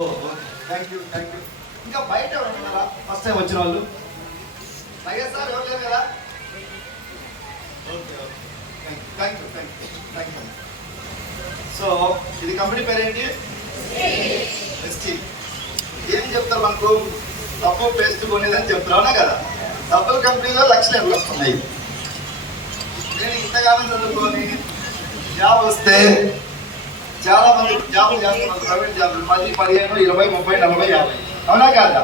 Thank you. ఇంకా బయట ఎవరు ఉన్నారా ఫస్ట్ టైం వచ్చిన వాళ్ళు? నగేష్ సార్ ఎవరు లేరు కదా? Okay thank you. సో ఇది కంపెనీ పేరు ఏంటి? ఎస్టీ. ఏం చెప్తారు మనకు? తప్పు పేస్ట్ కొనేదని చెప్తారు, అవునా కదా? డబ్బుల కంపెనీలో లక్షలు వస్తున్నాయి. నేను ఇంతకాలం చదువుకొని జాబ్ వస్తే చాలా మంది జాబులు చేస్తున్నారు, ప్రైవేట్ జాబులు 10, 15, 20, 30, 40, 50, అవునా కాదా?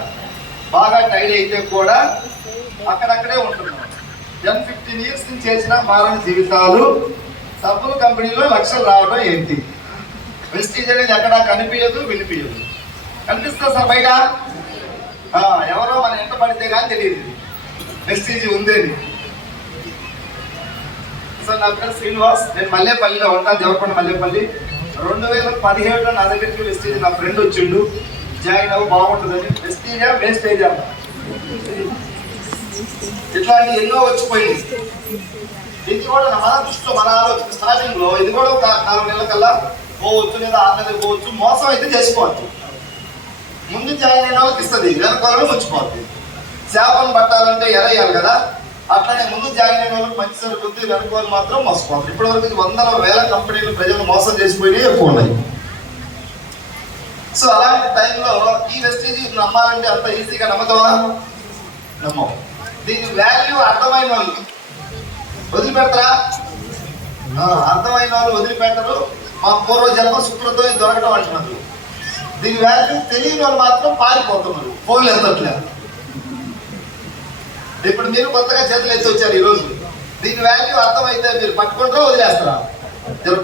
బాగా టైడ్ అయితే కూడా అక్కడక్కడే ఉంటున్నాం. 10-15 years నుంచి చేసిన మారని జీవితాలు. సబ్బుల కంపెనీలో లక్షలు రావడం ఏంటి? వెస్టీజ్ అనేది ఎక్కడ కనిపించదు, వినిపించదు. కనిపిస్తుంది సార్ బయట, ఎవరో మన ఎంట పడితే కానీ తెలియదు వెస్టీజ్ ఉందేని. సార్ నా పేరు శ్రీనివాస్, నేను మల్లేపల్లిలో ఉంటాను, దేవరకొండ మల్లేపల్లి. 2017లో నా దగ్గరికి వెస్టీజ్ నా ఫ్రెండ్ వచ్చిండు, జాయిన్ అవ్వ బాగుంటుందని. వెస్టీజా వేస్టేజా ఇట్లాంటి ఎన్నో వచ్చిపోయింది. ఇది కూడా మన దృష్టిలో, మన ఆలోచన స్టార్టింగ్ లో ఇది కూడా ఒక 4 నెలల కల్లా పోవచ్చు, లేదా 6 నెలలకు పోవచ్చు. మోసం అయితే చేసుకోవచ్చు. ముందు జాయిన్ అయిన వాళ్ళకి ఇస్తుంది, వెనకాలను వచ్చిపోద్ది. చేపను పట్టాలంటే ఎరయ్యాలి కదా, అట్లనే ముందు జాయిన్ అయిన వాళ్ళకి మంచి సరుకుద్ది, వెనకాలు మాత్రం మోసపోతుంది. ఇప్పటి వరకు 100,000 కంపెనీలు ప్రజలు మోసం చేసిపోయినాయి, ఎక్కువ ఉన్నాయి. సో అలాంటి టైంలో ఈ వెస్టీజ్ నమ్మాలంటే అంత ఈజీగా నమ్ముతావా? నమ్మవు. దీని వాల్యూ అర్థమైన వాళ్ళు వదిలిపెడతారా? అర్థమైన వాళ్ళు వదిలిపెట్టరు. మా పూర్వజన్మ శుక్రతో దొరకడం అంటున్నారు. దీని వాల్యూ తెలియని వాళ్ళు మాత్రం పారిపోతున్నారు, ఫోన్లు ఎత్తట్లేదు. ఇప్పుడు మీరు కొత్తగా చేతులు ఎత్తి వచ్చారు ఈరోజు. దీని వాల్యూ అర్థమైతే మీరు పట్టుకుంటారో వదిలేస్తారా?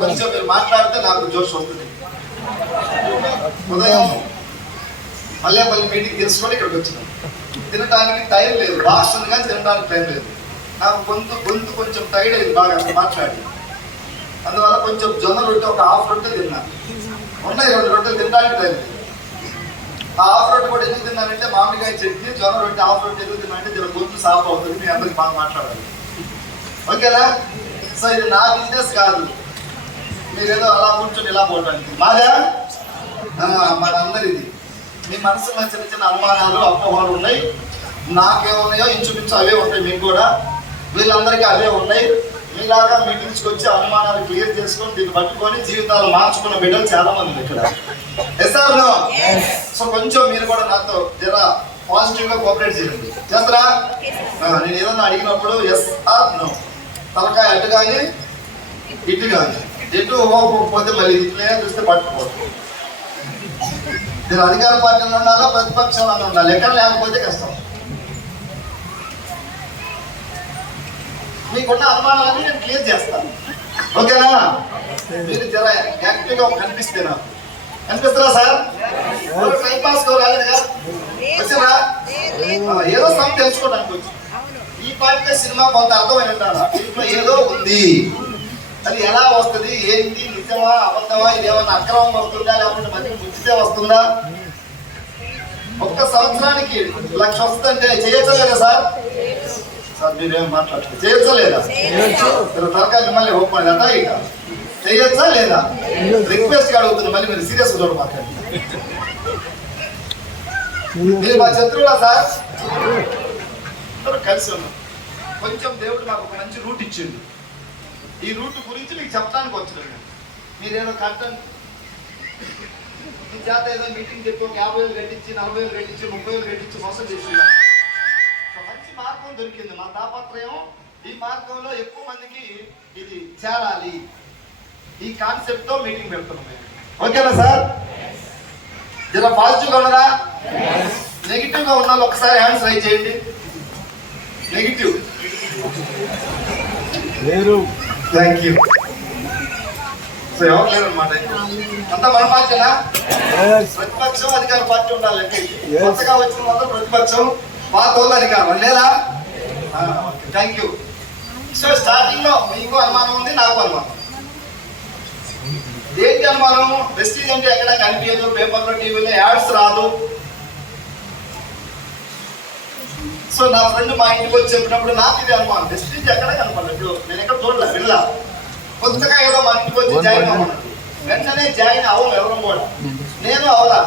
కొంచెం మీరు మాట్లాడితే నాకు జోష్ వస్తుంది. ఉదయం మల్లేపల్లి మీటింగ్ తెలుసుకొని ఇక్కడికి వచ్చినాం. తినడానికి టైం లేదు, బాక్స్ కానీ తినడానికి టైం లేదు. నాకు గొంతు కొంచెం టైర్డ్ అయింది బాగా మాట్లాడి. అందువల్ల కొంచెం జొన్న రొట్టె, ఒక హాఫ్ రొట్టె తిన్నా. ఉన్నాయి 2 రొట్టెలు తినడానికి టైం లేదు. ఆ హాఫ్ రొట్టె కూడా ఎందుకు తిన్నానంటే మామిడికాయ చట్నీ, జొన్న రొట్టె హాఫ్ రొట్టె ఎందుకు తిన్నానంటే జర గొంతు సాఫ్ అవుతుంది, మీ అందరికి బాగా మాట్లాడాలి, ఓకేనా? సో ఇది నా బిజినెస్ కాదు, మీరేదో అలా కూర్చొని ఇలా పోవడానికి. మాదా మనందరిది. మీ మనసులో చిన్న చిన్న అనుమానాలు, అపోహలు ఉన్నాయి. నాకేమున్నాయో ఇంచుమించు అవే ఉంటాయి, మీకు కూడా. వీళ్ళందరికీ అవే ఉన్నాయి. మీలాగా మీటింగ్స్కి వచ్చి అనుమానాలు క్లియర్ చేసుకొని దీన్ని పట్టుకొని జీవితాలు మార్చుకున్న బిడ్డలు చాలా మంది ఇక్కడ. Yes are no? సో కొంచెం మీరు కూడా నాతో జర పాజిటివ్ గా కోఆపరేట్ చేయండి. చేస్తారా? నేను ఏదన్నా అడిగినప్పుడు ఎస్ ఆర్ నో, తలకాయ అటు కానీ ఇటు కానీ. ఎటు పోతే మళ్ళీ ఇట్లే చూస్తే పట్టుకోవచ్చు. మీరు అధికార పార్టీలో ఉండాలా, ప్రతిపక్షంలో ఉండాలి. ఎక్కడ లేకపోతే కష్టం. మీకున్న అనుమానాలన్నీ నేను క్లియర్ చేస్తాను, ఓకేనా? మీరు జర యాక్టివ్గా కనిపిస్తే నాకు కనిపిస్తారా సార్? టైం పాస్ రాలేదుగా, వచ్చారా? ఏదో సమ్ తెలుసుకోవడానికి వచ్చి ఈ పార్టీ సినిమా కొంత అర్థమై ఉండాలా. దీంట్లో ఏదో ఉంది, అది ఎలా వస్తుంది, ఏంటి, నిజమా అబద్ధమా, ఇదేమన్నా అక్రమం వస్తుందా, లేకపోతే మంచి ముచ్చితే వస్తుందా? 1 సంవత్సరానికి 1,00,000 వస్తుందంటే చేయొచ్చలేదా సార్? సార్ మీరేం మాట్లాడుతుంది, చేయొచ్చా లేదా? తరకాయ మిమ్మల్ని ఒప్పండి అదా, ఇక చేయొచ్చా లేదా? రిక్వెస్ట్ అడుగుతుంది, మళ్ళీ మీరు సీరియస్గా చూడ మాట్లాడండి. మీరు మా శత్రువులా సార్? కలిసి ఉన్నాం. కొంచెం దేవుడు నాకు ఒక మంచి రూట్ ఇచ్చింది. ఈ రూట్ గురించి మీకు చెప్పడానికి వచ్చినాను. మీరేదో కట్టండి, మీ చేత ఏదో మీటింగ్ చెప్పి 50,000 కట్టించి, 40,000 కట్టించి, 30,000 కట్టించి మోసం చేసిందా? మంచి మార్గం దొరికింది. మా తాపత్రయం ఈ మార్గంలో ఎక్కువ మందికి ఇది చేరాలి. ఈ కాన్సెప్ట్ తో మీటింగ్ పెడుతున్నాం. ఓకేనా సార్? జర పాజిటివ్గా ఉన్నారా? నెగిటివ్ గా ఉన్న వాళ్ళు ఒకసారి హ్యాండ్స్ రైజ్ చేయండి. నెగిటివ్ లేరు, థ్యాంక్ యూ. సో ఎవరు లేరు అనమాట. అంతా మన పార్టీనా? ప్రతిపక్షం అధికార పార్టీ ఉండాలండి. కొత్తగా వచ్చిన వాళ్ళు ప్రతిపక్షం, పాత వాళ్ళు అధికారం లేదా? Thank you. సో స్టార్టింగ్ లో మీకు అనుమానం ఉంది, నాకు అనుమానం. ఏంటి అనుమానం? వెస్టీజ్ అంటే ఎక్కడ కనిపించదు, పేపర్లో, టీవీలో యాడ్స్ రాదు. సో నా ఫ్రెండ్ మా ఇంటికి వచ్చి చెప్పినప్పుడు నాకు ఇది అనుమానం, వెస్టీజ్ ఎక్కడ కనపడలేదు, నేను ఎక్కడ చూడలే, వినలా. కొత్తగా ఏదో మా ఇంటికి వచ్చి జాయిన్ అవ్వమన్నాడు. వెంటనే జాయిన్ అవ్వం ఎవరు కూడా. నేను అవలా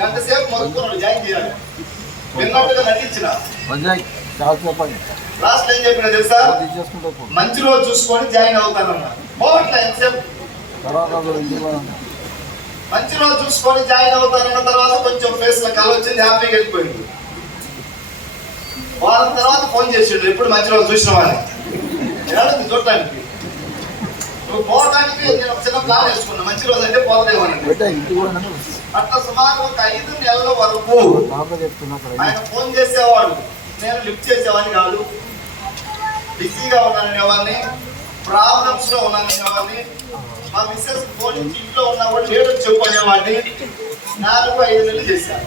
గంట సేపు మొదలుకున్నాడు జాయిన్ చేయాలి విన్నట్టుగా నటించిన లాస్ట్ ఏం చెప్పిన తెలుసా, మంచి రోజు చూసుకొని జాయిన్ అవుతానన్నా. పోవట్లే ఎంతసేపు, మంచి రోజు చూసుకొని జాయిన్ అవుతానన్న తర్వాత కొంచెం ఫేస్ లో కల వచ్చింది, హ్యాపీగా వెళ్ళిపోయింది. వారం తర్వాత ఫోన్ చేసిండు, ఎప్పుడు మంచి రోజు చూసిన వాడిని ఏడుంది చూడటానికి. నువ్వు పోవడానికి నేను చిన్న ప్లాన్ వేసుకున్నా, మంచి రోజు అంటే పోతలేమని. అట్లా సుమారు ఒక 5 నెలల వరకు ఆయన ఫోన్ చేసేవాడు, నేను లిఫ్ట్ చేసేవాడిని కాదు. బిజీగా ఉన్నాననేవాడిని, ప్రాబ్లమ్స్ లో ఉన్నాననేవాడిని. మా మిస్సెస్ ఫోన్ ఇంట్లో ఉన్నవాడు లేడు చెప్పుకునేవాడిని. 4-5 నెలలు చేశాను.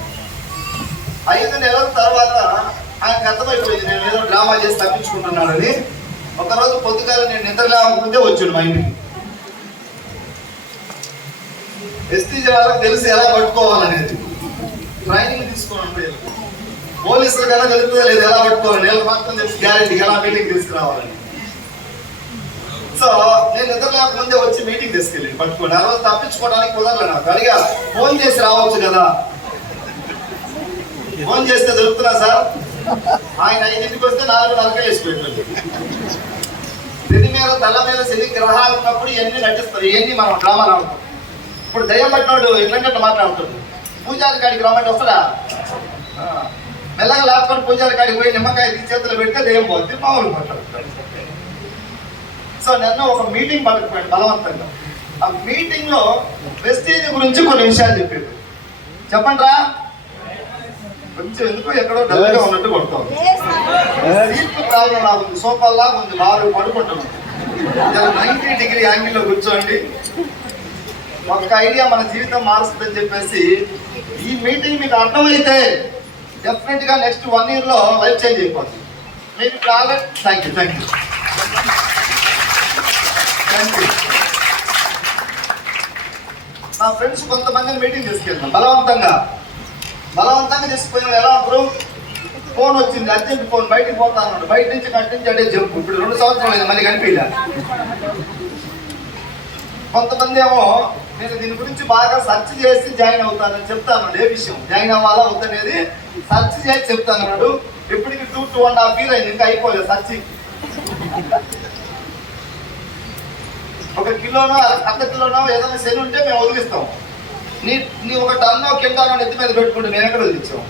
5 నెలల తర్వాత ఆయనకు అర్థమైపోయింది నేను ఏదో డ్రామా చేసి తప్పించుకుంటున్నానని. ఒకరోజు పొద్దుగాల నేను నిద్ర లేకపోతే వచ్చాడు మా ఇంటికి. ఎస్టీజీ వాళ్ళకి తెలిసి ఎలా పట్టుకోవాలనేది ట్రైనింగ్ తీసుకున్నాను. పోలీసులు కన్నా తెలుస్తుందా లేదు ఎలా పట్టుకోవాలి, నేను మాత్రం తెలిసి గ్యారెంటీ ఎలా మీటింగ్ తీసుకురావాలని. సో నేను నిద్ర లేకముందే వచ్చి మీటింగ్ తీసుకెళ్ళి పట్టుకోండి. ఆ రోజు తప్పించుకోవడానికి కుదరలే. నాకు అడిగా ఫోన్ చేసి రావచ్చు కదా, ఫోన్ చేస్తే దొరుకుతున్నా సార్. ఆయన 5ంటికి వస్తే 4:30 వేసిపోయింది. శని మీద తల మీద శని గ్రహాలు ఉన్నప్పుడు ఇవన్నీ నటిస్తారు, ఇవన్నీ మనం డ్రామాలు ఆడుతాం. ఇప్పుడు దయ్యం పట్టినోడు ఎట్లంటే మాట్లాడుతాడు. పూజారి కాడికి రమ్మంటే వస్తాడా, మెల్లగా లేకపోతే పూజారి కాడికి పోయి నిమ్మకాయ చేతులు పెడితే దయ్యం పోతుంది, మామూలు మాట్లాడుతాడు. సో నన్ను ఒక మీటింగ్ పట్టుకుపోయాడు బలవంతంగా. ఆ మీటింగ్ లో ప్రెస్టీజ్ గురించి కొన్ని విషయాలు చెప్పాడు. చెప్పండి రా, కొంచెం ఎందుకు ఎక్కడో డల్గా ఉన్నట్టు కొడతాం. సీట్లు ప్రాబ్లం రాకుంది, సోఫాల్లా ఉంది, బాగా పడుకుంటున్నాం. 90 డిగ్రీ యాంగిల్లో కూర్చోండి. ఒక ఐడియా మన జీవితం మారుస్తుందని చెప్పేసి ఈ మీటింగ్ మీకు అర్థమైతే డెఫినెట్ గా నెక్స్ట్ 1 year లో లైఫ్ చేంజ్ అయిపోతుంది. మీకు రాలే. Thank you. నా ఫ్రెండ్స్ కొంతమందిని మీటింగ్ తీసుకెళ్తాం బలవంతంగా తీసుకుపోయిన ఎలా ఉంటారు. ఫోన్ వచ్చింది, అర్జెంట్ ఫోన్, బయటికి పోతా అన్నాడు. బయట నుంచి కంటిన్యూ అంటే చెప్పు. ఇప్పుడు 2 సంవత్సరాలు అయింది, మళ్ళీ కనిపించలే. కొంతమంది ఏమో నేను దీని గురించి బాగా సెర్చ్ చేసి జాయిన్ అవుతానని చెప్తాను. ఏ విషయం జాయిన్ అవ్వాలా వద్దనేది సెర్చ్ చేసి చెప్తాను అన్నాడు. ఇప్పటికి 2-2.5 years అయింది, ఇంకా అయిపోలేదు సర్చింగ్. 1 కిలోనో 1/2 కిలోనో ఏదైనా శని ఉంటే మేము వదిలిస్తాం. నీ 1 టన్నో కింటానో నెత్తి మీద పెట్టుకుంటే నేను ఎక్కడ వదిలించాం.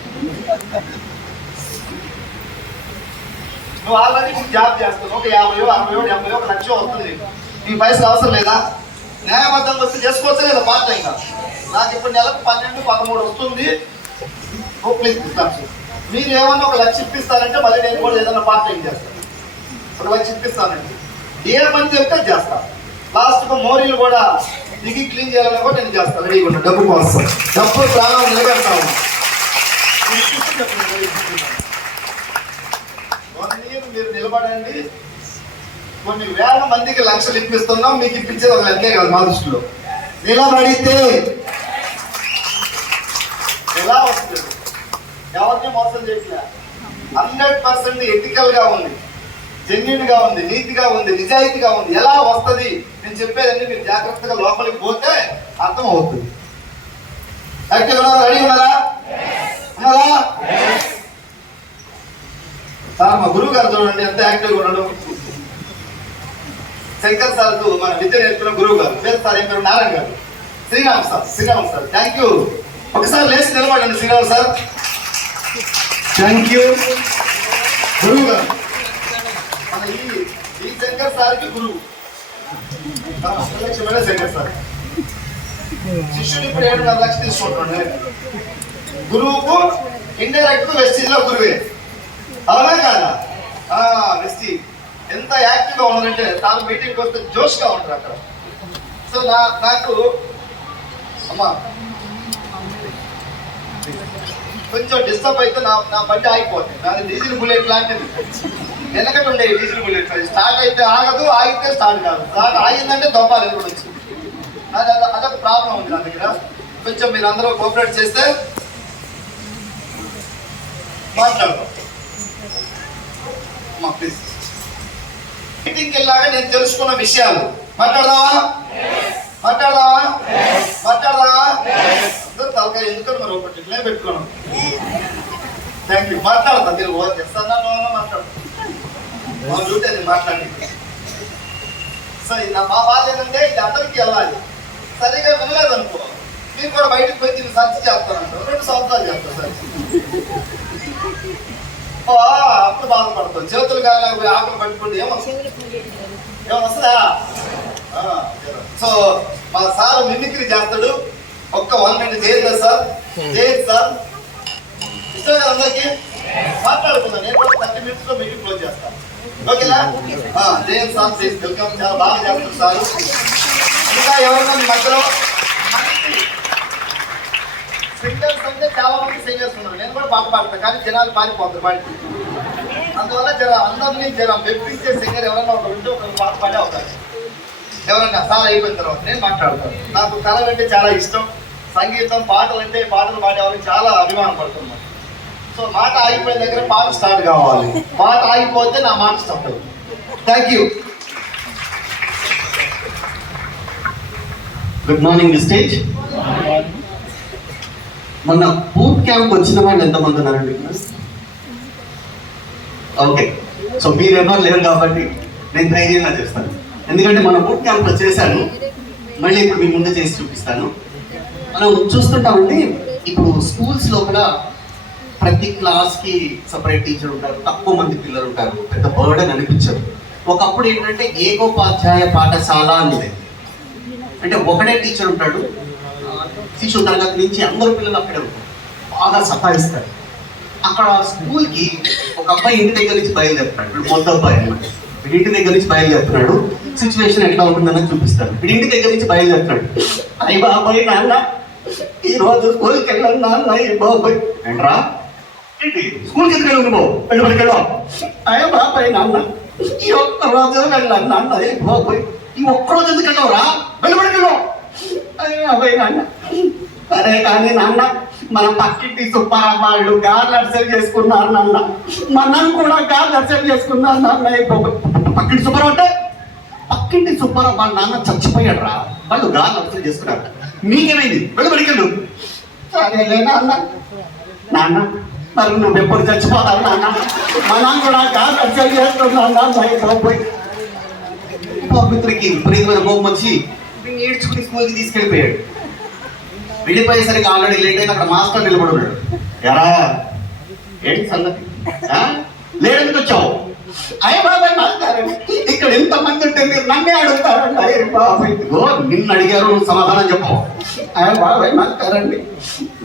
నువ్వు ఆల్రెడీ జాబ్ చేస్తావు, ఒక 50, 60, 70, 1 లక్ష వస్తుంది. నీ పైసలు అవసరం లేదా? న్యాయబద్ధంగా వస్తే చేసుకోవచ్చా లేదా? పార్ట్ టైంగా నాకు ఇప్పుడు నెలకు 12-13 వస్తుంది. ప్లీజ్ మీరు ఏమన్నా 1 లక్ష ఇప్పిస్తారంటే మళ్ళీ నేను కూడా ఏదైనా పార్ట్ టైం చేస్తాను. 1 లక్ష ఇప్పిస్తానండి, ఏ పని చెప్తే చేస్తాను. లాస్ట్గా మోరీలు కూడా దిగి క్లీన్ చేయాలని కూడా నేను చేస్తాను. రెడీగా ఉంటాను, డబ్బు కోసం. డబ్బు ప్రాణాలు నిలబెడతాను. 1 year మీరు నిలబడండి. కొన్ని వేల మందికి లక్షలు ఇప్పిస్తున్నాం, మీకు ఇప్పించేది 1 లక్షే కాదు మా దృష్టిలో. నిలబడితే ఎలా వస్తుంది? ఎవరిని మోసం చేయట్లే. 100% ఎథికల్ గా ఉంది, జెన్యూన్ గా ఉంది, నీతిగా ఉంది, నిజాయితీగా ఉంది. ఎలా వస్తుంది? నేను చెప్పేదండి మీరు జాగ్రత్తగా లోపలికి పోతే అర్థం అవుతుంది. రెడీ ఉన్నారా? సార్ మా గురువు గారు చూడండి ఎంత యాక్టివ్గా ఉన్నాడు. శంకర్ సార్ మన విద్య నేర్పిన గురువు గారు పేరు సార్ ఏం పేరు? Narayana garu. Sriram sir thank you. ఒకసారి లేచి నిలబడండి శ్రీరామ్ సార్. థ్యాంక్ యూ గురువు గారు. మన ఈ శంకర్ సార్కి గురువు శంకర్ సార్. శిష్యుడు ఇప్పుడు 7.5 లక్షలు తీసుకుంటున్నాడు. గురువుకు ఇండైరెక్ట్ వెస్టీజ్ లో గురువే. అవునా కాదా? వెస్టీజ్ ఎంత యాక్టివ్ గా ఉన్నారంటే తాను మీటింగ్కి వస్తే జోష్ గా ఉంటారు అక్కడ. సో నాకు అమ్మా కొంచెం డిస్టర్బ్ అయితే నా బండి ఆగిపోతుంది. నాది డీజిల్ బుల్లెట్ లాంటిది. వెనకటి ఉండే డీజిల్ బుల్లెట్ స్టార్ట్ అయితే ఆగదు, ఆగితే స్టార్ట్ కాదు. స్టార్ట్ ఆగిందంటే దొబ్బాలి కూడా వచ్చింది. అదొక ప్రాబ్లం ఉంది నా దగ్గర. కొంచెం మీరు అందరూ కోఆపరేట్ చేస్తే మాట్లాడదాం అమ్మా ప్లీజ్. మీటింగ్కి వెళ్ళాక నేను తెలుసుకున్న విషయాలు మాట్లాడదామా? చెప్తారు తలకాయ ఎందుకని మరి ఒకటి ఇట్లే పెట్టుకున్నాను. Thank you. మాట్లాడతా మీరు చేస్తాను మాట్లాడతాను మా డ్యూటీ అది మాట్లాడి. సో ఇది మా బాధ ఏంటంటే ఇది అందరికీ వెళ్ళాలి. సరిగా వినలేదు అనుకో మీరు కూడా బయటకు పోయి దీన్ని సర్చ్ చేస్తానంటారు. 2 సంవత్సరాలు చేస్తారు సర్చ్. అప్పుడు బాధపడతాం. చేతులు కాలేకపోయి ఆకులు పట్టుకుంటే ఏమొస్తుందా? సో మా సార్ మిమిక్రీ చేస్తాడు. ఒక్క 1 minute చేయదు సార్, చేయదు సార్. ఇష్టం కదా అందరికి? మాట్లాడుకుందాం. నేను కూడా 30 minutes లో మీటింగ్ క్లోజ్ చేస్తాను. ఓకేనా? జయం సార్ వెల్కమ్. చాలా బాగా చేస్తారు సార్. ఇంకా ఎవరైనా మీ మధ్యలో సింగర్స్ అంటే చాలా మంది సింగర్స్ ఉన్నారు. నేను కూడా పాట పాడతాను కానీ జనాలు పాడిపోతారు పాడితే. అందువల్ల అందరినీ మెప్పించే సింగర్ ఎవరైనా ఒకరు ఉంటే ఒకరు పాట పాడే అవుతారు. ఎవరైనా సార్ అయిపోయిన తర్వాత నేను మాట్లాడతాను. నాకు కళలు అంటే చాలా ఇష్టం. సంగీతం పాటలు అంటే పాటలు పాడేవాళ్ళకి చాలా అభిమానం పడుతున్నాను. సో మాట ఆగిపోయిన దగ్గర పాట స్టార్ట్ కావాలి. మాట ఆగిపోతే నా మాట స్టార్ట్ అవుతుంది. Thank you. Good morning stage. మొన్న బూట్ క్యాంప్ వచ్చిన వాళ్ళు ఎంతమంది ఉన్నారండి? ఓకే. సో మీరు ఎవరు లేరు కాబట్టి నేను ధైర్యంగా చేస్తాను. ఎందుకంటే మన బూట్ క్యాంప్లో చేశాను. మళ్ళీ ఇప్పుడు మీ ముందు చేసి చూపిస్తాను. మనం చూస్తుంటామండి ఇప్పుడు స్కూల్స్ లోపల ప్రతి క్లాస్కి సపరేట్ టీచర్ ఉంటారు. తక్కువ మంది పిల్లలు ఉంటారు. పెద్ద బర్డెన్ అనిపించదు. ఒకప్పుడు ఏంటంటే ఏకోపాధ్యాయ పాఠశాల అనేది, అంటే ఒకటే టీచర్ ఉంటాడు. శిశు తరగతి నుంచి అందరు పిల్లలు అక్కడే ఉంటారు. బాగా సతాయిస్తారు. అక్కడ స్కూల్కి ఒక అబ్బాయి ఇంటి దగ్గర నుంచి బయలుదేరుతున్నాడు. మొదటి అబ్బాయి అన్నమాట. వీడి ఇంటి దగ్గర నుంచి బయలుదేరుతున్నాడు. సిచ్యువేషన్ ఎట్లా ఉంటుందని చూపిస్తాడు. వీడి ఇంటి దగ్గర నుంచి బయలుదేరుతున్నాడు. అయ్యి బాబాయ్ నాన్న ఈరోజు స్కూల్కి వెళ్ళాను నాన్న. అయ్యి బాబాయ్ ఏంట్రా ఏంటి స్కూల్కి ఎందుకు వెళ్ళి బాబు వెళ్ళి వెళ్ళావు? అయ్యా బాబాయ్ నాన్న ఈ ఒక్క రోజు వెళ్ళాను నాన్న. అయ్యి బాబాయ్ ఈ ఒక్కరోజు ఎందుకు వెళ్ళావురా? వెళ్ళి వెళ్ళావు. అయ్యా బాబాయ్ నాన్న సరే కానీ నాన్న మన పక్కింటి సుబ్బారావు వాళ్ళు గార్లు అర్సలు చేసుకున్నారు నాన్న. మనం కూడా గార్లు అర్సలు చేసుకున్నారు నాన్న. పక్కింటి సుబ్బారావు అంటే పక్కింటి సుబ్బారావు వాళ్ళ నాన్న చచ్చిపోయాడు రా. వాళ్ళు గార్లు అర్సలు చేసుకున్నారు. మీకేమైంది? వెళ్ళి బడికెళ్ళు. సరేలే నాన్న. నాన్న మరి నువ్వు ఎప్పుడు చచ్చిపోతావు నాన్న? మనం కూడా గార్లు అర్సలు చేసుకున్నాం నాన్న. మిత్రుడికి విపరీతమైన కోపం వచ్చి ఏడ్చుకుని స్కూల్కి తీసుకెళ్ళిపోయాడు. వెళ్ళిపోయేసరికి ఆల్రెడీ లేట్ అయిన అక్కడ మాస్టర్ నిలబడి ఉన్నాడు. ఎరా ఏంటి సంగతి? లేడెందుకు వచ్చావు? అయ్య బాబాయ్ మాస్టారండి ఇక్కడ ఎంతమంది ఉంటే మీరు నన్నే అడుగుతారండి. అయ్య బాబాయ్ ఇదిగో నిన్ను అడిగారు నువ్వు సమాధానం చెప్పవు. అయ్య బాబాయ్ మాస్టారండి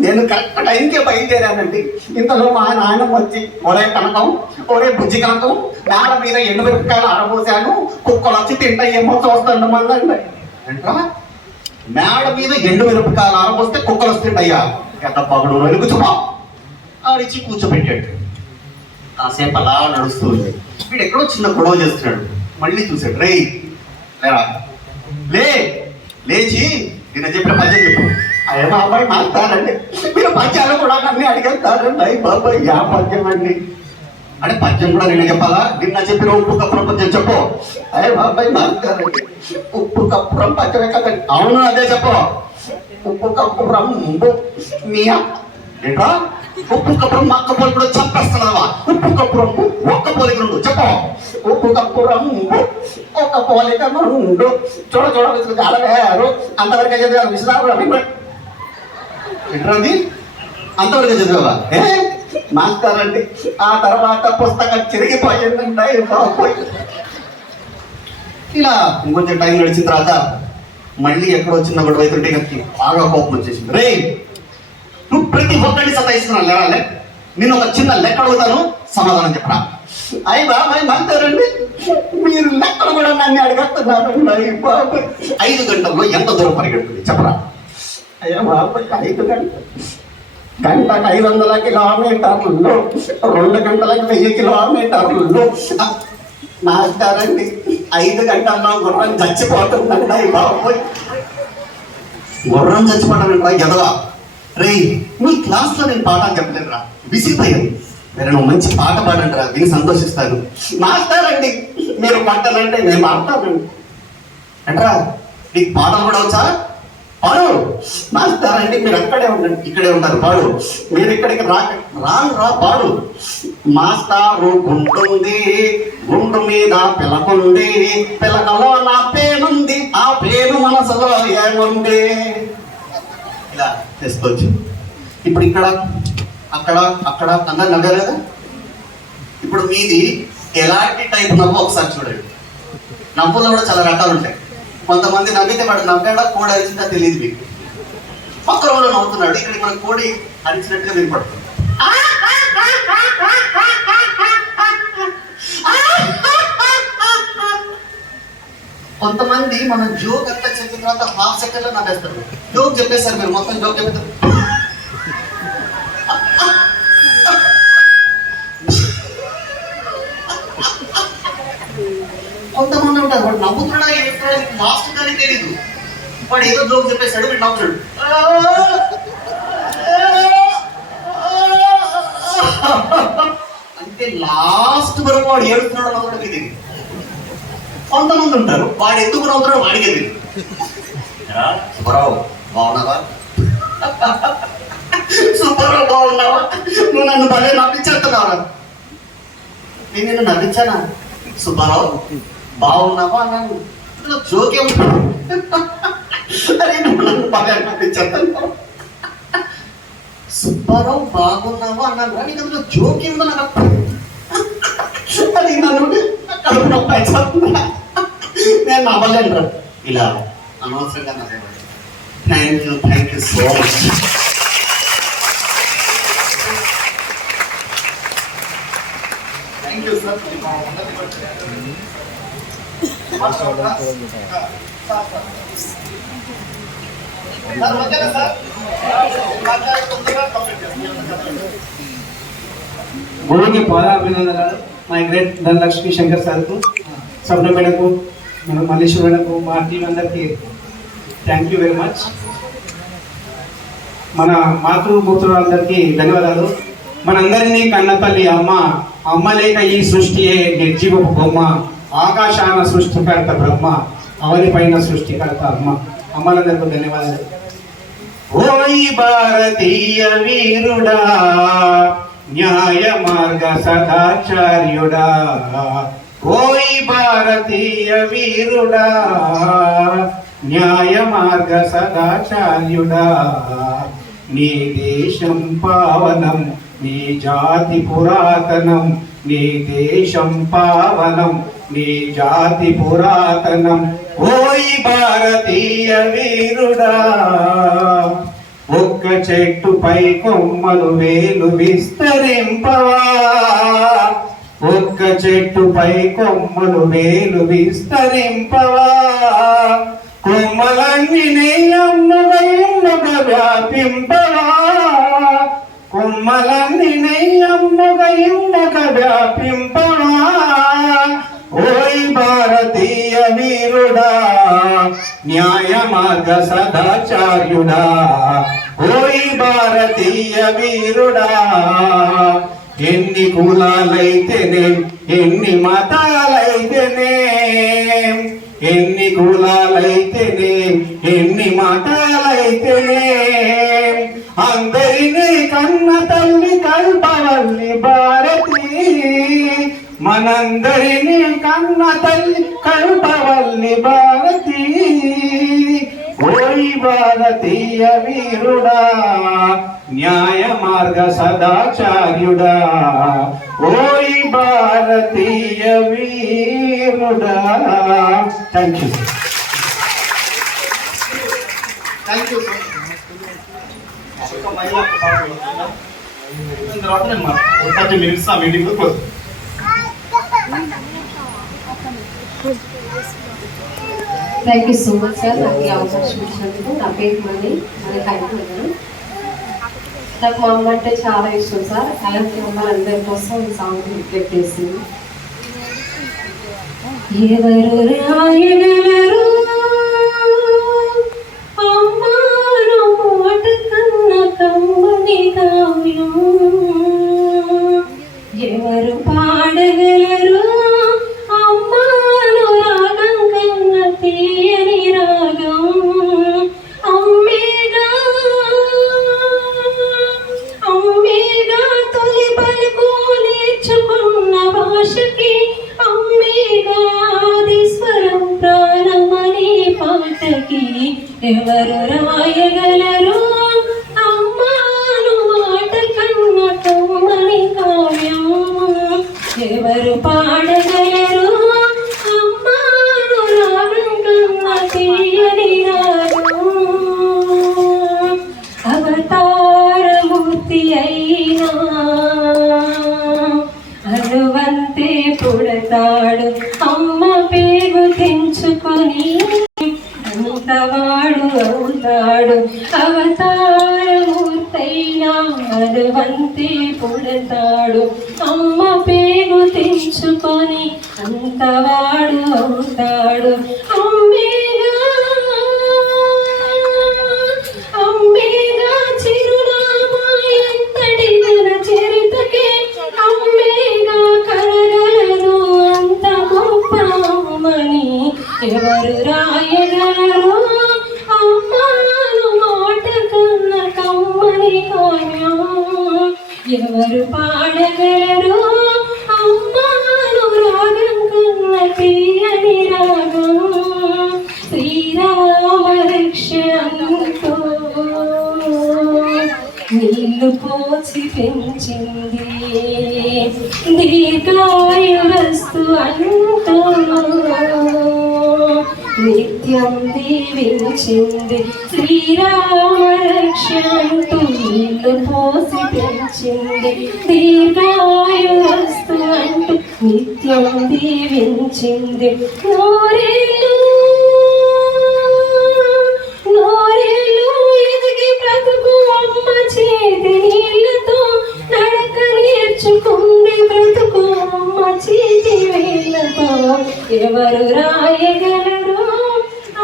నేను కరెక్ట్ టైంకే బయలుదేరానండి. ఇంతలో మా నాయన వచ్చి ఒరే కనకం ఒరే బుజ్జి కనకం మేడ మీద ఎండుమిరపకాయలు ఆరబోసాను కుక్కలు వచ్చి తింటాయేమో చూస్తాను మళ్ళీ. ఏంట్రా మేడ మీద ఎండుమిరపకాయలు ఆరబోస్తే కుక్కలు వస్తుంటాయ్యా? ఎంత పగడు వెలుగు చూపా ఆడిచి కూర్చోబెట్టాడు. కాసేపు అలా నడుస్తుంది. వీడు ఎక్కడో చిన్న గొడవ చేస్తున్నాడు. మళ్ళీ చూశాడు. రే లేరా లేచి నేను చెప్పిన పద్యం చెప్పు. అయ్యా బాబాయ్ మాస్తారండి మీరు పద్యాలు కూడా నన్ను అడిగేస్తారండి. అయ్యి బాబాయ్ యా పద్యం అండి అంటే పద్యం కూడా నేను చెప్పాలా? నిన్న చెప్పిన ఉప్పు కప్పురం పద్యం చెప్పు. అయ్యే బాబాయ్ మాస్తారండి ఉప్పు కప్పురం పద్యమే కదండి. అవును అదే చెప్పు. ఉప్పు కప్పురం మీ ఏంట్రా ఉప్పు కప్పురం మక్క పోలికడు చంపేస్తున్నావా? ఉప్పు కప్పురం ఒక్క పోలిక నుండు చెప్పు. ఉప్పు కప్పురం ఒక పోలిక నుండు చూడ చూడ అలగారు అంతవరకు చదివారు. విశ్రామ ఏంట్రాది అంతవరకు చదివావా? మాస్తారండి ఆ తర్వాత పుస్తకం చిరిగిపోయిందండి. ఇలా ఇంకొంచెం టైం గడిచిన తర్వాత మళ్ళీ ఎక్కడో చిన్న గొడవ అవుతుంటే నాకు బాగా కోపం వచ్చేసింది. రే నువ్వు ప్రతి ఒక్కరిని సతాయిస్తున్నావు లేరాలే. నేను ఒక చిన్న లెక్క అడుగుతాను సమాధానం చెప్పరా? అయ్యి బాబాయ్ మాస్తారండి మీరు లెక్కలు కూడా నన్ను అడగస్తున్నారండి. అయ్యి బాబాయ్ 5 గంటల్లో ఎంత దూరం పరిగెడుతుంది చెప్పరా? అయ్యా బాబాయ్ 5 గంటలు గంటకు 500 కిలోమీటర్లు 2 గంటలకు 1000 కిలోమీటర్లు. మాస్తారండి 5 గంటల్లో గుర్రం చచ్చిపోతుందండి. అయ్యి బాబాయ్ గుర్రం చచ్చిపోవడం ఎదవా? రే మీ క్లాస్లో నేను పాఠాలు చెప్పలేదురా విసిగిపోయాను. మీరు నువ్వు మంచి పాట పాడండిరా విని సంతోషిస్తాను. మాస్తారండి మీరు పాటలంటే నేను పాడతానండి అంటరా. నీకు పాటలు కూడా వచ్చా? పాడు మాస్టర్ అండి, మీరు అక్కడే ఉండండి, ఇక్కడే ఉంటారు, పాడు. మీరు ఇక్కడికి రా పాడు. మాస్టారు గుంటుంది, గుండు మీద పిలకుంది, పిలకలో నా పేనుంది, ఆ పేరు మనసులో ఏముంది. ఇలా చేసుకోవచ్చు. ఇప్పుడు ఇక్కడ అక్కడ అక్కడ అందరు నవ్వారు కదా. ఇప్పుడు మీది ఎలాంటి టైప్ నవ్వు ఒకసారి చూడండి. నవ్వులో కూడా చాలా రకాలు ఉంటాయి. కొంతమంది నవ్వితే వాడు నవ్వాడా కోడి అరిచిందా తెలియదు మీకు. పక్క రోజులో నవ్వుతున్నాడు, ఇక్కడ మన కోడి అరిచినట్టుగా వినపడుతుంది. కొంతమంది మనం జోక్ అంతా చెప్పిన తర్వాత హాఫ్ సెకండ్ లో నవ్వేస్తారు. జోక్ చెప్పేశారు మీరు, మొత్తం జోక్ చెప్పేస్తారు. కొంతమంది ఉంటారు, వాడు నవ్వుతున్నా లాస్ట్ కానీ తెలీదు. వాడు ఏదో జోక్ చెప్పేశాడు, వీడు నవ్వుతాడు. అంటే లాస్ట్ వరకు వాడు ఏడుతున్నాడు నవ్వడం ఇది. కొంతమంది ఉంటారు, వాడు ఎందుకు నవ్వుతున్నాడు వాడికి తెలియదు. సుబ్బారావు బాగున్నావా, సుబ్బారావు బాగున్నావా, నువ్వు నన్ను భలే నవ్వించేస్తున్నావా. నేను నిన్ను నవ్వించానా సుబ్బారావు బాగున్నావా అన్నాను. జోకే ఉంటాడు. అరే నువ్వు నన్ను బాగా నవ్వించేస్తున్నావు. సుబ్బారావు బాగున్నావా అన్నాను, నీకు అందులో జోకే ఉందో నాకు. అది నన్ను కడుపు నొప్పి అయిపోతున్నా, నేను నవ్వలేను. ఇలా అనవసరంగా నవ్వేవాడు. Thank you so much. Thank you sir. గురువుకి పాదాభినందనలు. మై గ్రేట్ ధనలక్ష్మి శంకర్ సార్కు, సబ్న మేడకు, మన మల్లేశ్వర మేడకు, మా టీం అందరికీ థ్యాంక్ యూ వెరీ మచ్. మన మాతృమూర్తులందరికీ ధన్యవాదాలు. మనందరినీ కన్న తల్లి అమ్మ, అమ్మ లేక ఈ సృష్టియే నిర్జీవపు బొమ్మ, ఆకాశాన సృష్టికర్త బ్రహ్మ, అవనిపైన సృష్టికర్త అమ్మ. అమ్మలందరికీ ధన్యవాదాలు. ఓయి భారతీయ వీరుడా, న్యాయ మార్గ సదాచార్యుడా, ఓయి భారతీయ వీరుడా, న్యాయ మార్గ సదాచార్యుడా. నీ దేశం పావనం, నీ జాతి పురాతనం, నీ దేశం పావనం, నీ జాతి పురాతనం. ఓయి భారతీయ వీరుడా, ఒక్క చెట్టుపై కొమ్మలు వేలు విస్తరింపవా, ఒక్క చెట్టుపై కొమ్మలు వేలు విస్తరింపవా. కొమ్మలన్నీ నెయ్యమ్ముగా వ్యాపింపవా, కొమ్మలన్నీ నెయ్యమ్ముగా వ్యాపింపవా. ఓయ్ భారతీయ వీరుడా, న్యాయ మార్గ సదాచార్యుడా, ఓయ్ భారతీయ వీరుడా. ఎన్ని కులాలైతేనే, ఎన్ని మతాలైతేనే, ఎన్ని కులాలైతేనే, ఎన్ని మతాలైతేనే, అందరినీ కన్న తల్లి కల్పవల్లి భారతి, మనందరినీ కన్న తల్లి కల్పవల్లి భారతి. ఓయ్ భారతీయ వీరుడా, న్యాయ మార్గ సదాచార్యుడా, ఓయ్ భారతీయ వీరుడా. Thank you. Thank you sir. ఒక మహిళ తర్వాత నేను 30 minutes ఆ meeting close. Thank you so much sir, నాకు ఈ అవకాశం ఇచ్చినందుకు. నా పేరు మనీ, థ్యాంక్ యూ. నాకు మా అమ్మ అంటే చాలా ఇష్టం సార్. అలాంటి అమ్మాయిలందరి కోసం ఈ సాంగ్ రిఫ్లెక్ట్ చేసింది. ఎవరు రాయగలరు అమ్మాను మాట కన్న కమ్మని కావ్యం, ఎవరు పాడగలరు అమ్మాను రాగం కన్న తీయని రాగం, అమ్మ పాటకి ఎవరు రాయగలరు అమ్మాను మాట కన్న కమ్మని కావ్యం ఎవరు పాడగలరు అమ్మాను రాగం కన్న తీయని రాగం అవతారమూర్తి అయినా అరువంతే పుడతాడు అమ్మ పేగు తెంచుకొని అంతవాడు అవుతాడు అవతారమూర్తైనా అరువంతే పుడతాడు అమ్మ పేగు తెంచుకొని అంతవాడు అవుతాడు అమ్మేగా అమ్మేగా చిరునామా ఎంతటి జన చరితకే అమ్మేగా కరగలదు అంత గొప్ప అమ్మని ఎవరు రాయగలరు అమ్మాను మాట కన్న కమ్మని కావ్యం ఎవరు పాడగలరు అమ్మాను రాగం కన్న తీయని రాగం శ్రీరామ రక్ష అంటూ నీళ్లు పోచి పెంచింది దీర్ఘాయురస్తు అంటూ నిత్యం దీవించింది శ్రీరామ రక్ష అంటూ నీళ్లు పోసి పెంచింది దీర్ఘాయురస్తు అంటూ నిత్యం దీవించింది నూరేళ్ళు నూరేళ్ళు ఎదిగి బ్రతుకు అమ్మ చేతి నీళ్ళతో నడక నేర్చుకుంది బ్రతుకు అమ్మ చేతి వేళ్ళతో ఎవరు రాయగలరు